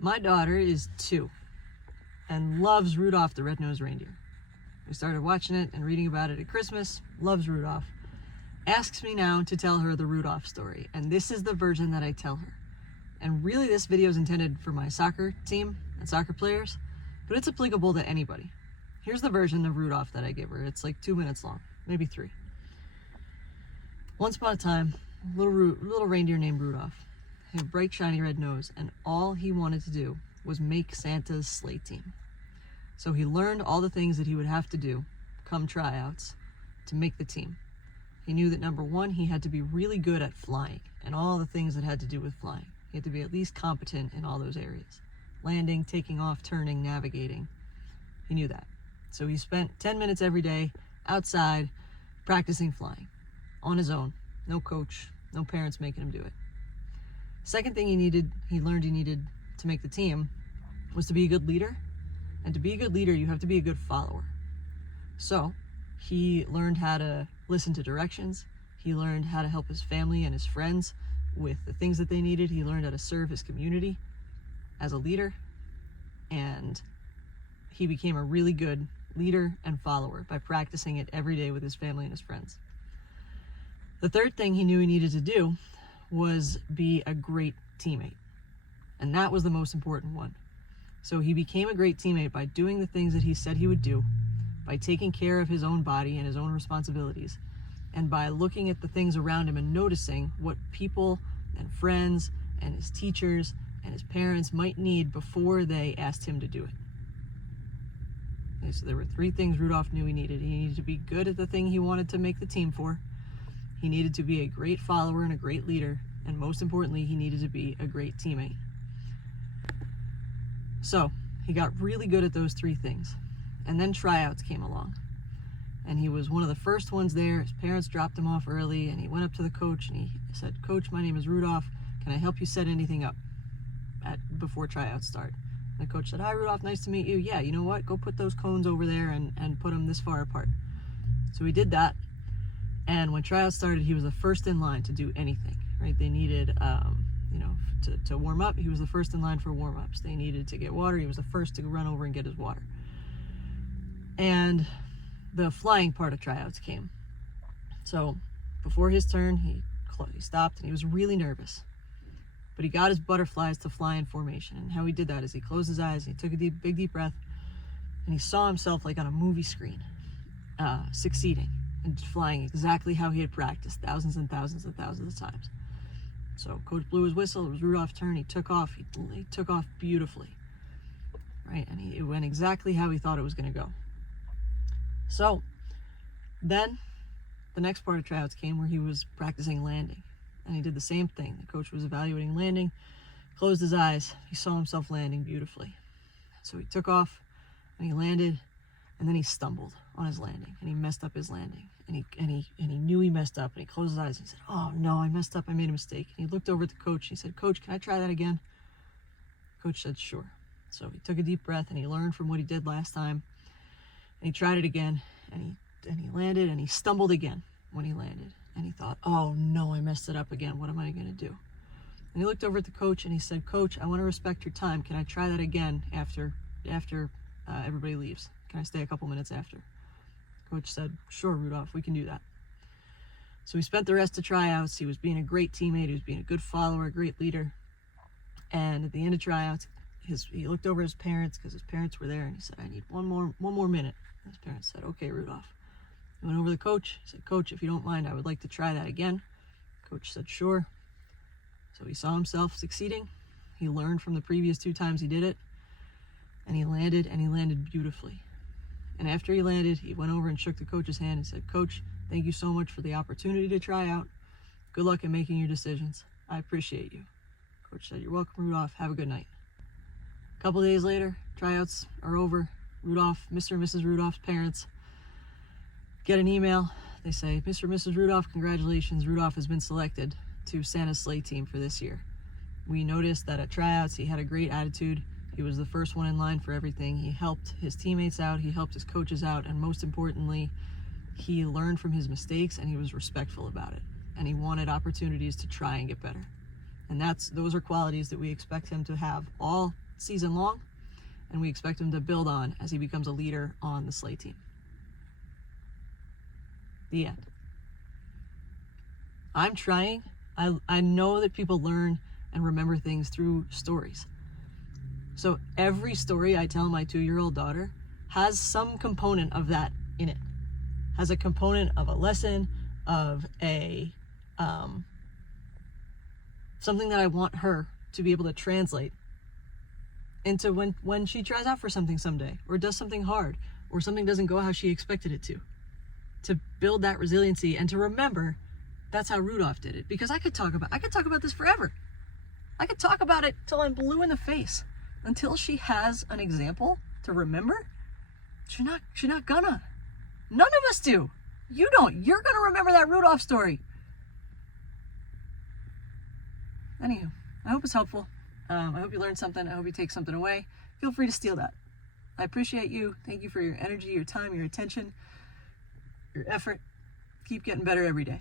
My daughter is 2 and loves Rudolph the Red-Nosed Reindeer. We started watching it and reading about it at Christmas, loves Rudolph. Asks me now to tell her the Rudolph story, and this is the version that I tell her. And really this video is intended for my soccer team and soccer players, but it's applicable to anybody. Here's the version of Rudolph that I give her. It's like 2 minutes long, maybe 3. Once upon a time, a little reindeer named Rudolph had a bright shiny red nose, and all he wanted to do was make Santa's sleigh team. So he learned all the things that he would have to do come tryouts to make the team. He knew that number 1, he had to be really good at flying and all the things that had to do with flying. He had to be at least competent in all those areas. Landing, taking off, turning, navigating. He knew that. So he spent 10 minutes every day outside practicing flying on his own. No coach, no parents making him do it. Second thing he learned he needed to make the team was to be a good leader. And to be a good leader, you have to be a good follower. So he learned how to listen to directions. He learned how to help his family and his friends with the things that they needed. He learned how to serve his community as a leader. And he became a really good leader and follower by practicing it every day with his family and his friends. The third thing he knew he needed to do was be a great teammate. And that was the most important one. So he became a great teammate by doing the things that he said he would do, by taking care of his own body and his own responsibilities, and by looking at the things around him and noticing what people and friends and his teachers and his parents might need before they asked him to do it. Okay, so there were 3 things Rudolph knew he needed. He needed to be good at the thing he wanted to make the team for. He needed to be a great follower and a great leader. And most importantly, he needed to be a great teammate. So he got really good at those 3 things. And then tryouts came along. And he was one of the first ones there. His parents dropped him off early, and he went up to the coach and he said, "Coach, my name is Rudolph. Can I help you set anything up before tryouts start?" And the coach said, "Hi, Rudolph, nice to meet you. Yeah, you know what? Go put those cones over there and put them this far apart." So he did that. And when tryouts started, he was the first in line to do anything, right? They needed, to warm up. He was the first in line for warm-ups. They needed to get water. He was the first to run over and get his water. And the flying part of tryouts came. So before his turn, he stopped and he was really nervous. But he got his butterflies to fly in formation. And how he did that is he closed his eyes, he took a big deep breath, and he saw himself like on a movie screen, succeeding and flying exactly how he had practiced thousands and thousands and thousands of times. So coach blew his whistle. It was Rudolph's turn. He took off. He took off beautifully, right? And it went exactly how he thought it was going to go. So then the next part of tryouts came where he was practicing landing, and he did the same thing. The coach was evaluating landing, closed his eyes. He saw himself landing beautifully. So he took off and he landed, and then he stumbled on his landing and he messed up his landing, and he knew he messed up, and he closed his eyes and he said, "Oh no, I messed up, I made a mistake." And he looked over at the coach and he said, "Coach, can I try that again?" Coach said, "Sure." So he took a deep breath and he learned from what he did last time, and he tried it again, and he landed, and he stumbled again when he landed, and he thought, "Oh no, I messed it up again. What am I going to do?" And he looked over at the coach and he said, "Coach, I want to respect your time. Can I try that again after everybody leaves? Can I stay a couple minutes after?" Coach said, "Sure, Rudolph, we can do that." So he spent the rest of tryouts. He was being a great teammate. He was being a good follower, a great leader. And at the end of tryouts, he looked over his parents, because his parents were there, and he said, "I need one more minute." And his parents said, "Okay, Rudolph." He went over to the coach. He said, "Coach, if you don't mind, I would like to try that again." Coach said, "Sure." So he saw himself succeeding. He learned from the previous 2 times he did it, and he landed beautifully. And after he landed, he went over and shook the coach's hand and said, "Coach, thank you so much for the opportunity to try out. Good luck in making your decisions. I appreciate you." Coach said, "You're welcome, Rudolph. Have a good night." A couple days later, tryouts are over. Mr. and Mrs. Rudolph's parents get an email. They say, "Mr. and Mrs. Rudolph, congratulations. Rudolph has been selected to Santa's sleigh team for this year. We noticed that at tryouts, he had a great attitude. He was the first one in line for everything. He helped his teammates out. He helped his coaches out. And most importantly, he learned from his mistakes, and he was respectful about it. And he wanted opportunities to try and get better." And those are qualities that we expect him to have all season long, and we expect him to build on as he becomes a leader on the sleigh team. The end. I'm trying. I know that people learn and remember things through stories. So every story I tell my 2-year-old daughter has some component of that in it. Has a component of a lesson, of a something that I want her to be able to translate into when she tries out for something someday, or does something hard, or something doesn't go how she expected it to build that resiliency and to remember that's how Rudolph did it. Because I could talk about this forever. I could talk about it till I'm blue in the face. Until she has an example to remember, she's not gonna. None of us do. You don't. You're gonna remember that Rudolph story. Anywho, I hope it's helpful. I hope you learned something. I hope you take something away. Feel free to steal that. I appreciate you. Thank you for your energy, your time, your attention, your effort. Keep getting better every day.